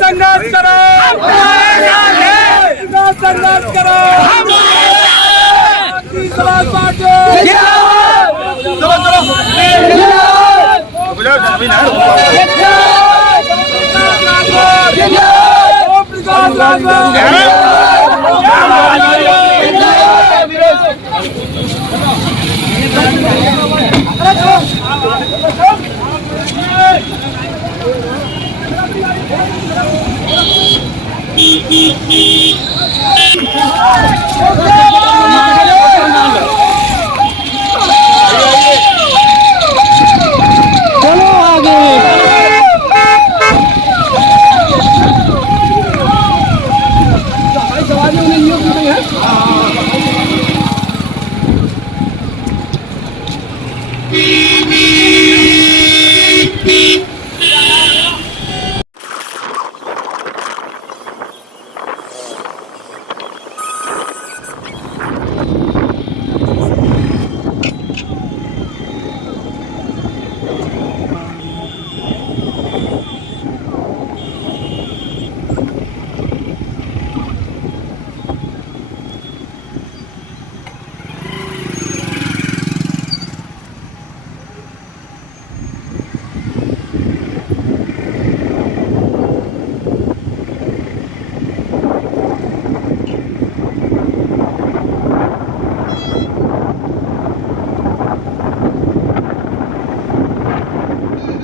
संघर्ष करो, संघर्ष करो,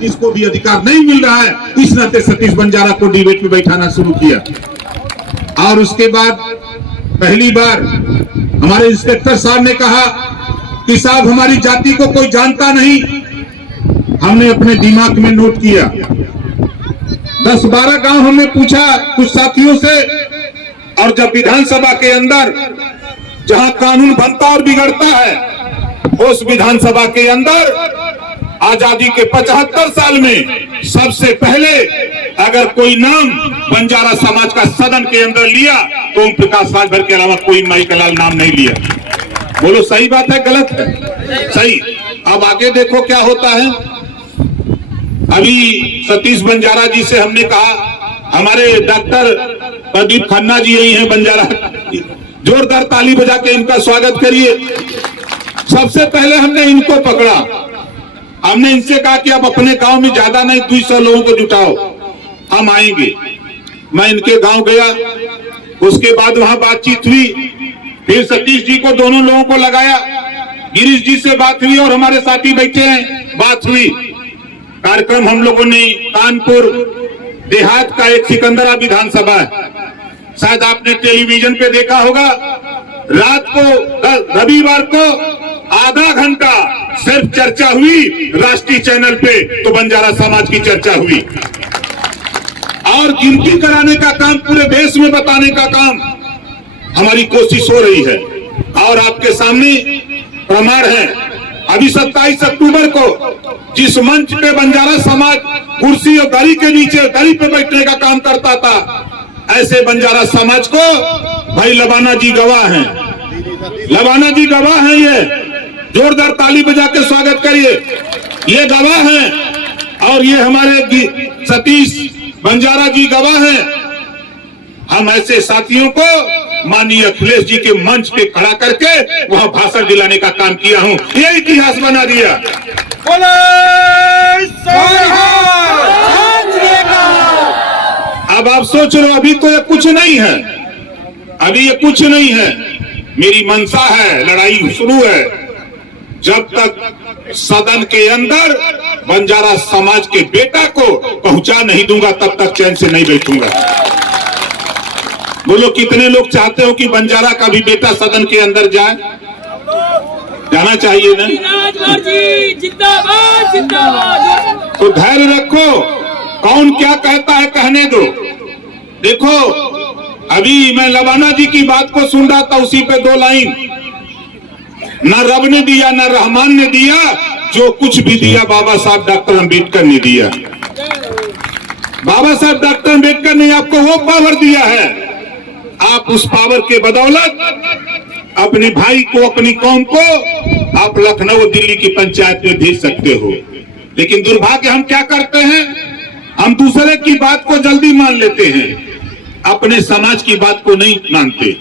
इसको भी अधिकार नहीं मिल रहा है, इस नाते सतीश बंजारा को डिबेट में बैठाना शुरू किया। और उसके बाद पहली बार हमारे इंस्पेक्टर साहब ने कहा कि साहब हमारी जाति को कोई जानता नहीं। हमने अपने दिमाग में नोट किया, 10-12 गांव हमने पूछा कुछ साथियों से, और जब विधानसभा के अंदर जहां कानून बनता और बिगड़ता है, उस विधानसभा के अंदर आजादी के 75 साल में सबसे पहले अगर कोई नाम बंजारा समाज का सदन के अंदर लिया तो ओम प्रकाश राजभर के अलावा कोई माइकलाल नाम नहीं लिया। बोलो सही बात है गलत है? सही। अब आगे देखो क्या होता है। अभी सतीश बंजारा जी से हमने कहा, हमारे डॉक्टर प्रदीप खन्ना जी यही हैं बंजारा, जोरदार ताली बजा के इनका स्वागत करिए। सबसे पहले हमने इनको पकड़ा, हमने इनसे कहा कि आप अपने गांव में ज्यादा नहीं 200 लोगों को जुटाओ, हम आएंगे। मैं इनके गांव गया, उसके बाद वहां बातचीत हुई, फिर सतीश जी को दोनों लोगों को लगाया, गिरीश जी से बात हुई और हमारे साथी बैठे हैं, बात हुई। कार्यक्रम हम लोगों ने कानपुर देहात का एक सिकंदरा विधानसभा है, शायद आपने टेलीविजन पे देखा होगा, रात को रविवार को आधा घंटा सिर्फ चर्चा हुई राष्ट्रीय चैनल पे, तो बंजारा समाज की चर्चा हुई। और गिनती कराने का काम, पूरे देश में बताने का काम हमारी कोशिश हो रही है। और आपके सामने प्रमाण है, अभी 27 अक्टूबर को जिस मंच पे बंजारा समाज कुर्सी और दरी के नीचे दरी पे बैठने का काम करता था, ऐसे बंजारा समाज को भाई लबाना जी गवाह हैं, लबाना जी गवाह हैं। ये जोरदार ताली बजा के स्वागत करिए, ये गवाह हैं। और ये हमारे सतीश बंजारा जी गवाह हैं। हम ऐसे साथियों को माननीय अखिलेश जी के मंच पे खड़ा करके वहां भाषण दिलाने का काम किया हूं, ये इतिहास बना दिया। अब आप सोच रहे हो अभी तो ये कुछ नहीं है, अभी ये कुछ नहीं है। मेरी मंशा है, लड़ाई शुरू है। जब तक सदन के अंदर बंजारा समाज के बेटा को पहुंचा नहीं दूंगा, तब तक चैन से नहीं बैठूंगा। बोलो कितने लोग चाहते हो कि बंजारा का भी बेटा सदन के अंदर जाए? जाना चाहिए ना? जिंदाबाद जिंदाबाद। तो धैर्य रखो, कौन क्या कहता है कहने दो। देखो अभी मैं लबाना जी की बात को सुन रहा था, उसी पे 2 लाइन, ना रब ने दिया ना रहमान ने दिया, जो कुछ भी दिया बाबा साहब डॉक्टर अंबेडकर ने दिया। बाबा साहब डॉक्टर अंबेडकर ने आपको वो पावर दिया है, आप उस पावर के बदौलत अपने भाई को, अपनी कौम को आप लखनऊ दिल्ली की पंचायत में भेज सकते हो। लेकिन दुर्भाग्य हम क्या करते हैं, हम दूसरे की बात को जल्दी मान लेते हैं, अपने समाज की बात को नहीं मानते।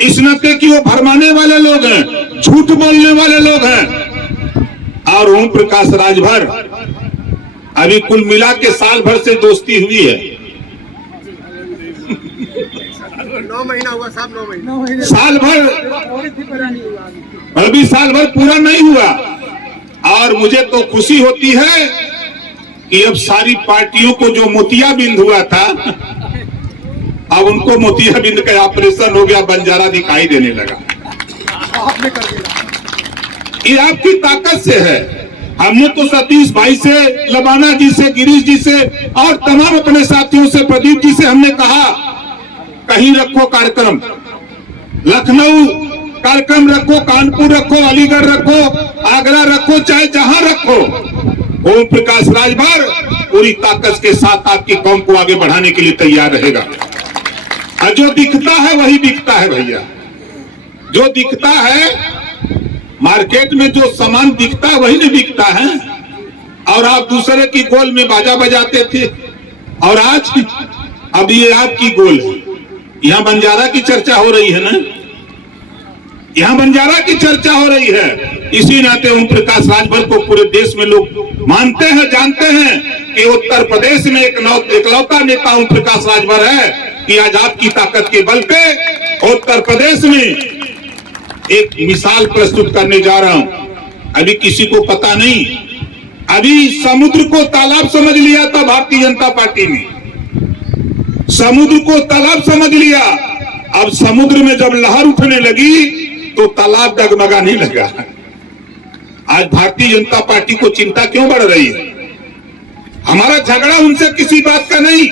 इस नाते कि वो भरमाने वाले लोग हैं, झूठ बोलने वाले लोग हैं। और ओम प्रकाश राजभर अभी कुल मिला के साल भर से दोस्ती हुई है। 9 महीना हुआ साहब, 9 महीना। साल भर, अभी साल भर पूरा नहीं हुआ। और मुझे तो खुशी होती है कि अब सारी पार्टियों को जो मोतियाबिंद हुआ था, अब उनको मोतियाबिंद का ऑपरेशन हो गया, बंजारा दिखाई देने लगा। आपने कर दिया। ये आपकी ताकत से है। हमने तो सतीश भाई से, लबाना जी से, गिरीश जी से और तमाम अपने साथियों से, प्रदीप जी से हमने कहा कहीं रखो कार्यक्रम, लखनऊ कार्यक्रम रखो, कानपुर रखो, अलीगढ़ रखो, आगरा रखो, चाहे जहां रखो। ओम प्रकाश राजभर पूरी ताकत के साथ आपकी कौम को आगे बढ़ाने के लिए तैयार रहेगा। और जो दिखता है वही बिकता है भैया, जो दिखता है मार्केट में, जो सामान दिखता है वही नहीं बिकता है। और आप दूसरे की गोल में बाजा बजाते थे, और आज अब ये आपकी गोल है। यहाँ बंजारा की चर्चा हो रही है ना, यहाँ बंजारा की चर्चा हो रही है। इसी नाते ओम प्रकाश राजभर को पूरे देश में लोग मानते हैं, जानते हैं कि उत्तर प्रदेश में एकलौता नेता ओम प्रकाश राजभर है कि आज आपकी ताकत के बल पे उत्तर प्रदेश में एक मिसाल प्रस्तुत करने जा रहा हूं। अभी किसी को पता नहीं, अभी समुद्र को तालाब समझ लिया था भारतीय जनता पार्टी ने, समुद्र को तालाब समझ लिया। अब समुद्र में जब लहर उठने लगी तो तालाब डगमगाने लगा। आज भारतीय जनता पार्टी को चिंता क्यों बढ़ रही है? हमारा झगड़ा उनसे किसी बात का नहीं।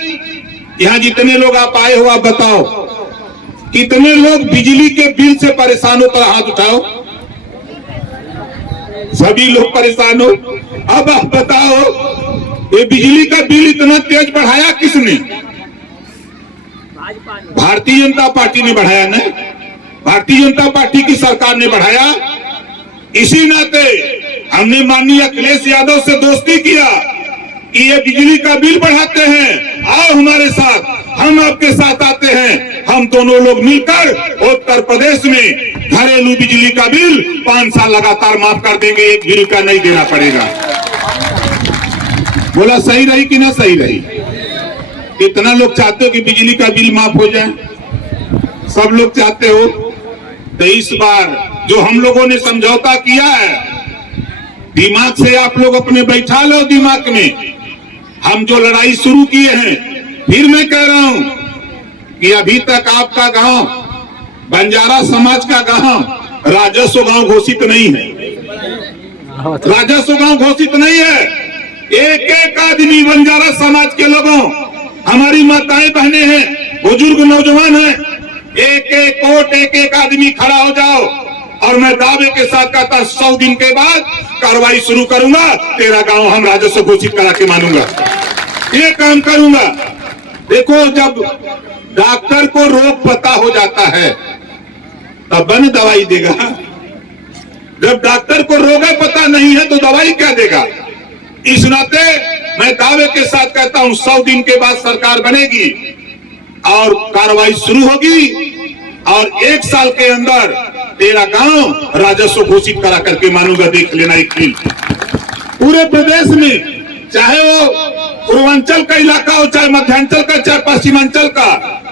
यहां जितने लोग आप आए हो, आप बताओ कितने लोग बिजली के बिल से परेशान हो, पर हाथ उठाओ। सभी लोग परेशान हो। अब आप बताओ, ये बिजली का बिल इतना तेज बढ़ाया किसने? भारतीय जनता पार्टी ने बढ़ाया ना, भारतीय जनता पार्टी की सरकार ने बढ़ाया। इसी नाते हमने माननीय अखिलेश यादव से दोस्ती किया कि ये बिजली का बिल बढ़ाते हैं, आओ हमारे साथ, हम आपके साथ आते हैं। हम दोनों लोग मिलकर उत्तर प्रदेश में घरेलू बिजली का बिल 5 साल लगातार माफ कर देंगे, 1 भी रुपया नहीं देना पड़ेगा। बोला सही रही कि ना सही रही? कितना लोग चाहते हो कि बिजली का बिल माफ हो जाए? सब लोग चाहते हो। तो इस बार जो हम लोगों ने समझौता किया है, दिमाग से आप लोग अपने बैठा लो दिमाग में। हम जो लड़ाई शुरू किए हैं, फिर मैं कह रहा हूं कि अभी तक आपका गांव, बंजारा समाज का गांव राजस्व गांव घोषित नहीं है, राजस्व गांव घोषित नहीं है। एक एक आदमी बंजारा समाज के लोगों, हमारी माताएं बहनें हैं, बुजुर्ग नौजवान हैं, एक एक वोट, एक एक आदमी खड़ा हो जाओ। और मैं दावे के साथ कहता 100 दिन के बाद कार्रवाई शुरू करूंगा, तेरा गांव हम राजस्व घोषित करा के मानूंगा, ये काम करूंगा। देखो, जब डॉक्टर को रोग पता हो जाता है तब न दवाई देगा। जब डॉक्टर को रोग पता नहीं है तो दवाई क्या देगा? इस नाते मैं दावे के साथ कहता हूं 100 दिन के बाद सरकार बनेगी और कार्रवाई शुरू होगी, और 1 साल के अंदर तेरा गांव राजस्व घोषित करा करके मानूंगा। देख लेना एक दिन पूरे प्रदेश में, चाहे वो पूर्वांचल का इलाका हो, चाहे मध्यांचल का, चाहे पश्चिमांचल का,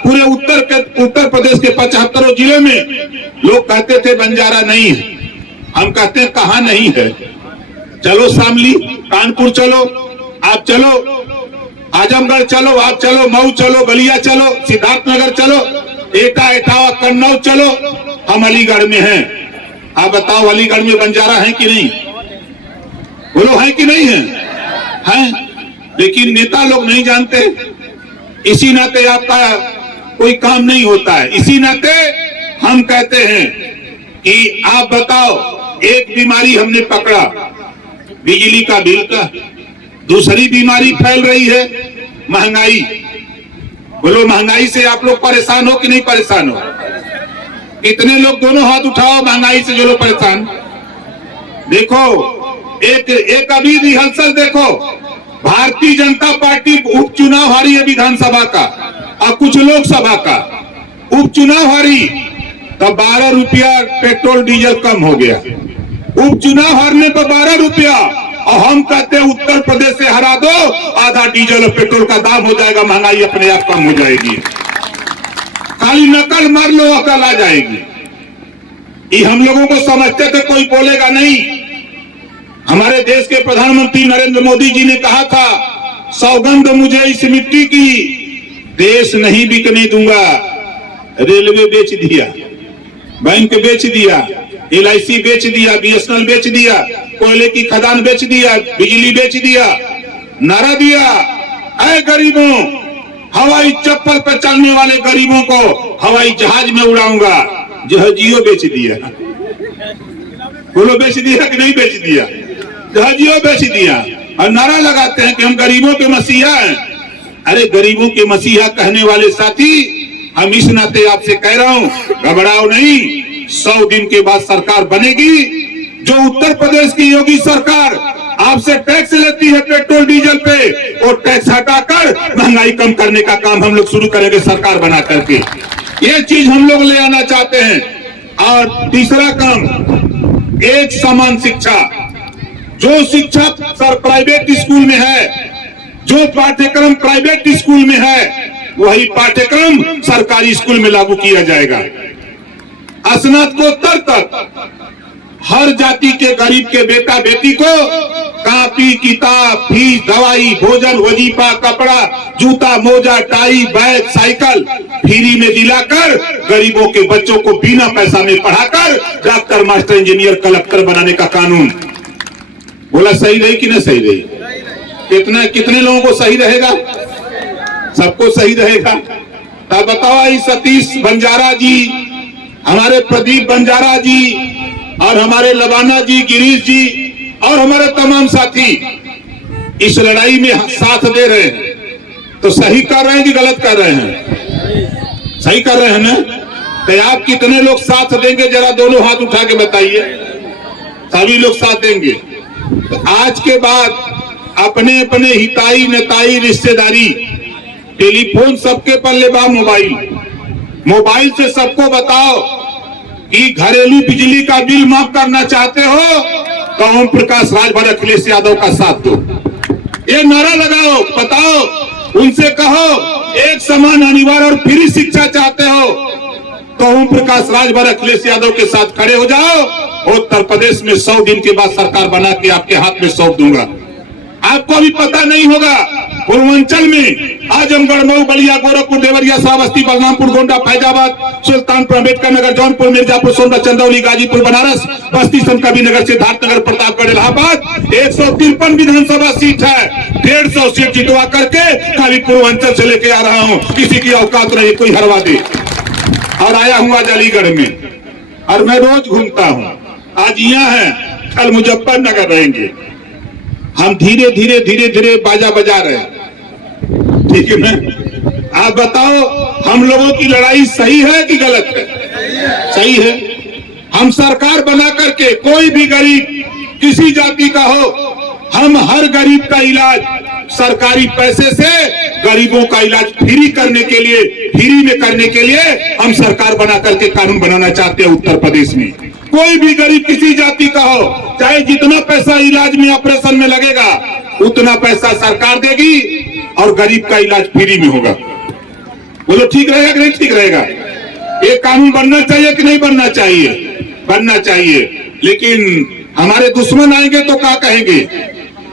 पूरे उत्तर प्रदेश के 75 जिले में लोग कहते थे बंजारा नहीं है। हम कहते हैं कहां नहीं है? चलो शामली, कानपुर चलो, आप चलो, आजमगढ़ चलो, आप चलो, मऊ चलो, बलिया चलो, सिद्धार्थनगर चलो, एटा, इटावा, कन्नौज चलो, हम अलीगढ़ में हैं। आप बताओ अलीगढ़ में बंजारा है कि नहीं? बोलो है कि नहीं है? हैं, लेकिन नेता लोग नहीं जानते। इसी नाते आपका कोई काम नहीं होता है। इसी नाते हम कहते हैं कि आप बताओ, एक बीमारी हमने पकड़ा, बिजली का बिल का। दूसरी बीमारी फैल रही है महंगाई। बोलो महंगाई से आप लोग परेशान हो कि नहीं परेशान हो? कितने लोग दोनों हाथ उठाओ महंगाई से जो लोग परेशान। देखो एक अभी रिहर्सल देखो, भारतीय जनता पार्टी उपचुनाव हारी है विधानसभा का और कुछ लोकसभा का उपचुनाव हारी, तब 12 रुपया पेट्रोल डीजल कम हो गया। उपचुनाव हारने पर 12 रुपया, और हम कहते हैं उत्तर प्रदेश से हरा दो, आधा डीजल और पेट्रोल का दाम हो जाएगा, महंगाई अपने आप कम हो जाएगी। खाली नकल मार लो अकल आ जाएगी। ये हम लोगों को समझते थे, कोई बोलेगा नहीं। हमारे देश के प्रधानमंत्री नरेंद्र मोदी जी ने कहा था, सौगंध मुझे इस मिट्टी की, देश नहीं बिकने दूंगा। रेलवे बेच दिया, बैंक बेच दिया, LIC बेच दिया, BSNL बेच दिया, कोयले की खदान बेच दिया, बिजली बेच दिया, नारा दिया, ऐ गरीबों, हवाई चप्पल पर चलने वाले गरीबों को हवाई जहाज में उड़ाऊंगा। जहाजियो बेच दिया। बोलो बेच दिया कि नहीं बेच दिया? जहाजियो बेच दिया। और नारा लगाते हैं कि हम गरीबों के मसीहा हैं। अरे गरीबों के मसीहा कहने वाले साथी, हम इस नाते आपसे कह रहा हूं, घबराओ नहीं। 100 दिन के बाद सरकार बनेगी। जो उत्तर प्रदेश की योगी सरकार आपसे टैक्स लेती है पेट्रोल डीजल पे, वो टैक्स हटाकर महंगाई कम करने का काम हम लोग शुरू करेंगे सरकार बना करके। ये चीज हम लोग ले आना चाहते हैं। और तीसरा काम, एक समान शिक्षा। जो शिक्षा सर प्राइवेट स्कूल में है, जो पाठ्यक्रम प्राइवेट स्कूल में है, वही पाठ्यक्रम सरकारी स्कूल में लागू किया जाएगा। स्नातकोत्तर तक हर जाति के गरीब के बेटा बेटी को कॉपी, किताब, फीस, दवाई, भोजन, वजीफा, कपड़ा, जूता, मोजा, टाई, बैग, साइकिल फ्री में दिलाकर गरीबों के बच्चों को बिना पैसा में पढ़ाकर डॉक्टर, मास्टर, इंजीनियर, कलेक्टर बनाने का कानून। बोला सही रही कि नहीं सही रही? कितने लोगों को सही रहेगा? सबको सही रहेगा। तब बताओ, सतीश बंजारा जी, हमारे प्रदीप बंजारा जी, और हमारे लबाना जी, गिरीश जी और हमारे तमाम साथी इस लड़ाई में साथ दे रहे हैं, तो सही कर रहे हैं कि गलत कर रहे हैं? सही कर रहे हैं ना? तो आप कितने लोग साथ देंगे? जरा दोनों हाथ उठा के बताइए। सभी लोग साथ देंगे। तो आज के बाद अपने अपने हिताई नताई रिश्तेदारी, टेलीफोन सबके पल्ले बा, मोबाइल से सबको बताओ कि घरेलू बिजली का बिल माफ करना चाहते हो तो ओम प्रकाश राजभर अखिलेश यादव का साथ दो। ये नारा लगाओ, बताओ, उनसे कहो एक समान, अनिवार्य और फ्री शिक्षा चाहते हो तो ओम प्रकाश राजभर अखिलेश यादव के साथ खड़े हो जाओ। उत्तर प्रदेश में 100 दिन के बाद सरकार बना के आपके हाथ में सौंप दूंगा। आपको भी पता नहीं होगा, पूर्वांचल में आजमगढ़, मऊ, बलिया, गोरखपुर, देवरिया, श्रावस्ती, बलरामपुर, गोंडा, फैजाबाद, सुल्तानपुर, अम्बेडकर नगर, जौनपुर, मिर्जापुर, सोनभद्र, चंदौली, गाजीपुर, बनारस, बस्ती, संतकबीर नगर, सिद्धार्थनगर, प्रतापगढ़, इलाहाबाद 153 विधानसभा सीट है। 150 सीट जितवा करके खाली पूर्वांचल से लेके आ रहा हूं। किसी की औकात नहीं कोई हरवा दे। और आया हूं आज अलीगढ़ में, और मैं रोज घूमता हूं। आज यहाँ है, कल मुजफ्फरनगर रहेंगे। हम धीरे धीरे धीरे धीरे बाजा बजा रहे हैं, ठीक है ना? आप बताओ, हम लोगों की लड़ाई सही है कि गलत है? सही है। हम सरकार बना करके, कोई भी गरीब किसी जाति का हो, हम हर गरीब का इलाज सरकारी पैसे से, गरीबों का इलाज फ्री करने के लिए, फ्री में करने के लिए हम सरकार बना करके कानून बनाना चाहते हैं उत्तर प्रदेश में। कोई भी गरीब किसी जाति का हो, चाहे जितना पैसा इलाज में, ऑपरेशन में लगेगा, उतना पैसा सरकार देगी और गरीब का इलाज फ्री में होगा। बोलो ठीक रहेगा कि नहीं ठीक रहेगा? ये कानून बनना चाहिए कि नहीं बनना चाहिए? बनना चाहिए। लेकिन हमारे दुश्मन आएंगे तो क्या कहेंगे?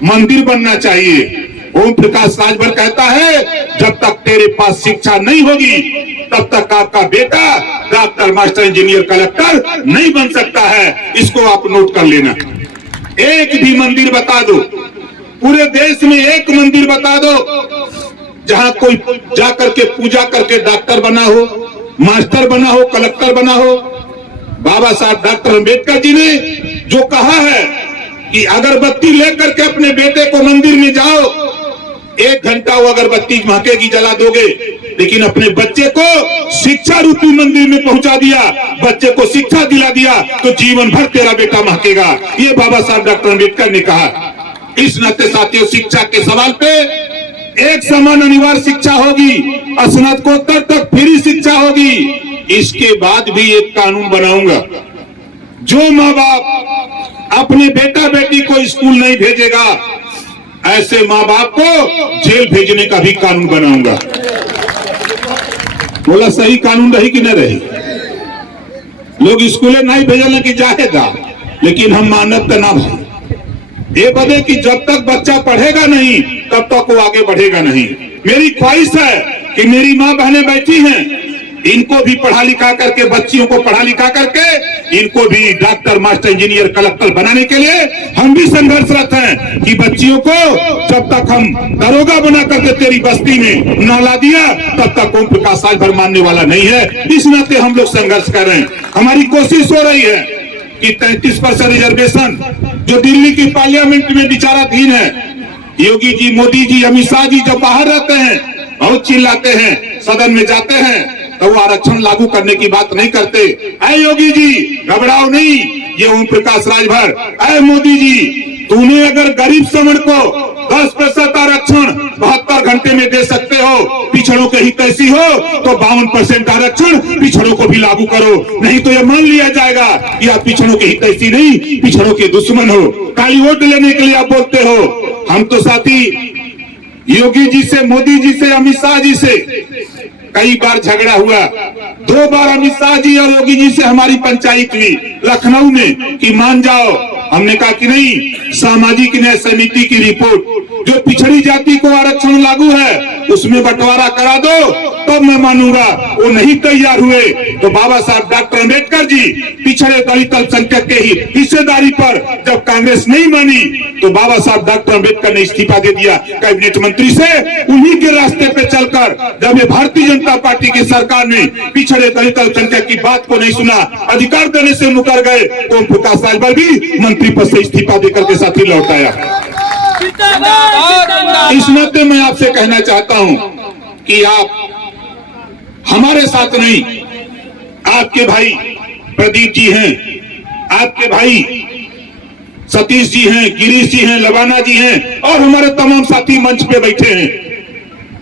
मंदिर बनना चाहिए। ओम प्रकाश राजभर कहता है, जब तक तेरे पास शिक्षा नहीं होगी तब तक आपका बेटा डॉक्टर, मास्टर, इंजीनियर, कलेक्टर नहीं बन सकता है। इसको आप नोट कर लेना। एक भी मंदिर बता दो, पूरे देश में एक मंदिर बता दो जहां कोई जाकर के पूजा करके डॉक्टर बना हो, मास्टर बना हो, कलेक्टर बना हो। बाबा साहब डॉक्टर अम्बेडकर जी ने जो कहा है कि अगरबत्ती लेकर के अपने बेटे को मंदिर में जाओ, 1 घंटा वो अगरबत्ती महकेगी, जला दोगे, लेकिन अपने बच्चे को शिक्षा रूपी मंदिर में पहुंचा दिया, बच्चे को शिक्षा दिला दिया, तो जीवन भर तेरा बेटा महकेगा। ये बाबा साहब डॉक्टर अम्बेडकर ने कहा। इस नाते साथियों, शिक्षा के सवाल पे एक समान अनिवार्य शिक्षा होगी, स्नातकोत्तर तक फ्री शिक्षा होगी। इसके बाद भी एक कानून बनाऊंगा, जो माँ बाप अपने बेटा बेटी को स्कूल नहीं भेजेगा, ऐसे माँ बाप को जेल भेजने का भी कानून बनाऊंगा। बोला सही कानून रही कि न रही? लोग स्कूले नहीं भेजने की जाएगा, लेकिन हम मानव ना भाई, ये बदे कि जब तक बच्चा पढ़ेगा नहीं तब तक वो आगे बढ़ेगा नहीं। मेरी ख्वाहिश है कि मेरी माँ बहनें बैठी हैं, इनको भी पढ़ा लिखा करके, बच्चियों को पढ़ा लिखा करके, इनको भी डॉक्टर, मास्टर, इंजीनियर, कलेक्टर बनाने के लिए हम भी संघर्षरत हैं कि बच्चियों को जब तक हम दरोगा बना करके तेरी बस्ती में न ला दिया, तब तक ओम प्रकाश राजभर मानने वाला नहीं है। इस नाते हम लोग संघर्ष कर रहे हैं। हमारी कोशिश हो रही है कि 33% रिजर्वेशन जो दिल्ली की पार्लियामेंट में विचाराधीन है, योगी जी, मोदी जी, अमित शाह जी जब बाहर रहते हैं बहुत चिल्लाते हैं, सदन में जाते हैं तो वो आरक्षण लागू करने की बात नहीं करते। ऐ योगी जी घबराओ नहीं, ये ओम प्रकाश राजभर, ऐ मोदी जी, तूने अगर गरीब श्रमण को 10% आरक्षण 72 घंटे में दे सकते हो, पिछड़ों के ही कैसी हो, तो 52% आरक्षण पिछड़ों को भी लागू करो, नहीं तो ये मान लिया जाएगा कि आप पिछड़ों के ही कैसी नहीं, पिछड़ों के दुश्मन हो। काली वोट लेने के लिए आप बोलते हो। हम तो साथी योगी जी से, मोदी जी से, अमित शाह जी से कई बार झगड़ा हुआ। 2 बार अमित शाह जी और योगी जी से हमारी पंचायत हुई लखनऊ में कि मान जाओ। हमने कहा कि नहीं, सामाजिक न्याय समिति की रिपोर्ट जो पिछड़ी जाति को आरक्षण लागू है उसमें बंटवारा करा दो, तब मैं मानूंगा। वो नहीं तैयार हुए तो बाबा साहब डॉक्टर अम्बेडकर जी पिछड़े दलित अल्पसंख्यक के ही हिस्सेदारी पर जब कांग्रेस नहीं मानी तो बाबा साहब डॉक्टर अम्बेडकर ने इस्तीफा दे दिया कैबिनेट मंत्री से। उन्हीं के रास्ते पे चलकर जब ये भारतीय जनता पार्टी की सरकार ने पिछड़े दलित अल्पसंख्यक की बात को नहीं सुना, अधिकार देने से मुकर गए, तो ओम प्रकाश राजभर भी मंत्री पद से इस्तीफा देकर के साथ ही लौट आया। इस नाते मैं आपसे कहना चाहता हूं कि आप हमारे साथ नहीं, आपके भाई प्रदीप जी हैं, आपके भाई सतीश जी हैं, गिरीश जी हैं, लबाना जी हैं और हमारे तमाम साथी मंच पे बैठे हैं।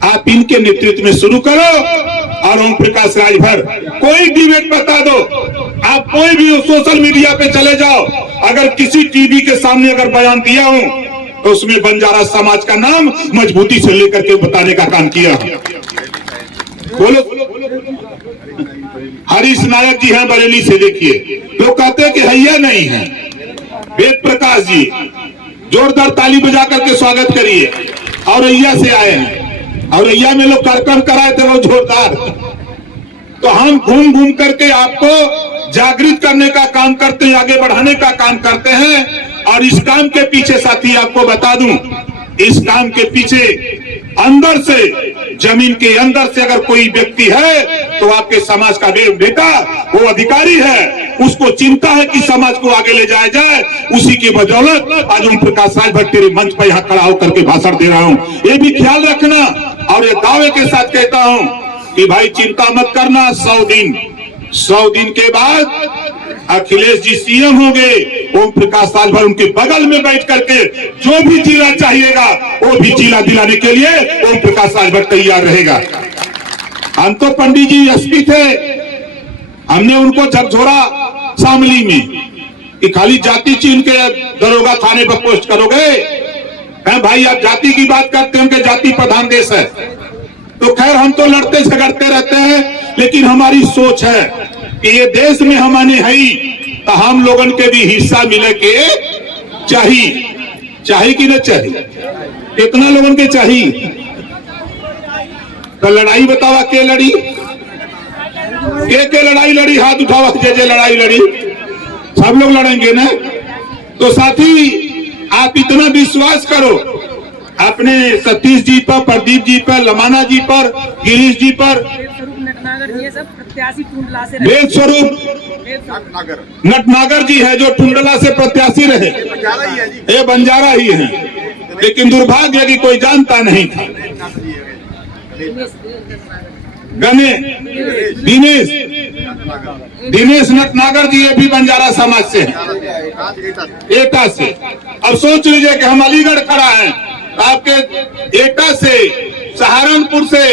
आप इनके नेतृत्व में शुरू करो और ओम प्रकाश राजभर कोई डिबेट बता दो, आप कोई भी सोशल मीडिया पे चले जाओ, अगर किसी टीवी के सामने अगर बयान दिया हो तो उसमें बंजारा समाज का नाम मजबूती से लेकर के बताने का काम किया। बोलो, हरीश नायक जी हैं बरेली से, देखिए लोग कहते हैं कि हैया नहीं है। वेद प्रकाश जी, जोरदार ताली बजा करके स्वागत करिए। औरैया से आए हैं, औरैया में लोग कार्यक्रम कराए थे वो जोरदार। तो हम घूम घूम करके आपको जागृत करने का काम करते हैं, आगे बढ़ाने का काम करते हैं। और इस काम के पीछे साथी आपको बता दूं, इस काम के पीछे अंदर से, जमीन के अंदर से अगर कोई व्यक्ति है तो आपके समाज का बेटा, वो अधिकारी है, उसको चिंता है कि समाज को आगे ले जाया जाए। उसी की बदौलत आज ओम प्रकाश राजभर तेरे मंच पर यहाँ खड़ा होकर के भाषण दे रहा हूँ। ये भी ख्याल रखना और ये दावे के साथ कहता हूँ कि भाई चिंता मत करना, 100 दिन के बाद अखिलेश जी सीएम होंगे, ओम प्रकाश राजभर उनके बगल में बैठ करके जो भी जिला चाहिएगा वो भी जिला दिलाने के लिए ओम प्रकाश राजभर तैयार रहेगा। हम तो पंडित जी एसपी थे, हमने उनको झकझोरा शामली में कि खाली जाति चीन के दरोगा थाने पर पोस्ट करोगे। भाई आप जाति की बात करते हैं कि जाति प्रधान देश है, तो खैर हम तो लड़ते झगड़ते रहते हैं, लेकिन हमारी सोच है कि ये देश में हमारे है ही, तो हम लोगन के भी हिस्सा मिले के चाहिए कि न चाहिए? कितना लोगन के चाहिए? तो लड़ाई बतावा के लड़ी, के लड़ाई लड़ी, हाथ उठावा जे लड़ाई लड़ी, सब लोग लड़ेंगे ना। तो साथी आप इतना विश्वास करो अपने सतीश जी पर, प्रदीप जी पर, लमाना जी पर, गिरीश जी पर, वेद स्वरूप नटनागर नटनागर जी है जो टुंडला से प्रत्याशी रहे, बंजारा ही है जी। ये बंजारा ही है, लेकिन दुर्भाग्य कि कोई जानता नहीं था। दिनेश दिनेश नटनागर जी ये भी बंजारा समाज से है, एटा से। अब सोच लीजिए कि हम अलीगढ़ खड़ा हैं, आपके एटा से, सहारनपुर से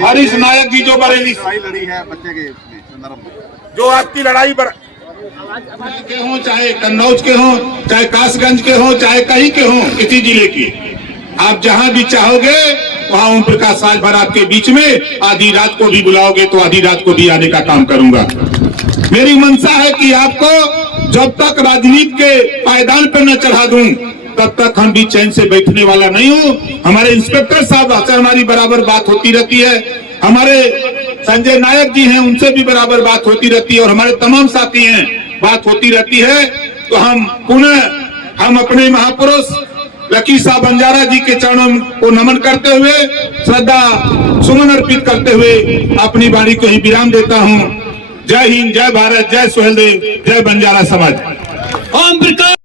हरीश नायक जी जो बरेली लड़ी है बच्चे के संदर्भ में, जो आपकी लड़ाई के हों, चाहे कन्नौज के हों, चाहे कासगंज के हों, चाहे कहीं के हों, किसी जिले की, आप जहां भी चाहोगे वहां ओम प्रकाश साल भर आपके बीच में, आधी रात को भी बुलाओगे तो आधी रात को भी आने का काम करूंगा। मेरी मंशा है कि आपको जब तक राजनीति के पायदान पर न चढ़ा दूं तब तक हम भी चैन से बैठने वाला नहीं हूं। हमारे इंस्पेक्टर साहब से हमारी बराबर बात होती रहती है, हमारे संजय नायक जी हैं उनसे भी बराबर बात होती रहती है, और हमारे तमाम साथी हैं बात होती रहती है। तो हम पुनः हम अपने महापुरुष लकी साहब बंजारा जी के चरणों को नमन करते हुए, श्रद्धा सुमन अर्पित करते हुए अपनी वाणी को ही विराम देता हूं। जय हिंद, जय भारत, जय सुहेलदेव, जय बंजारा समाज। ओम प्रकाश।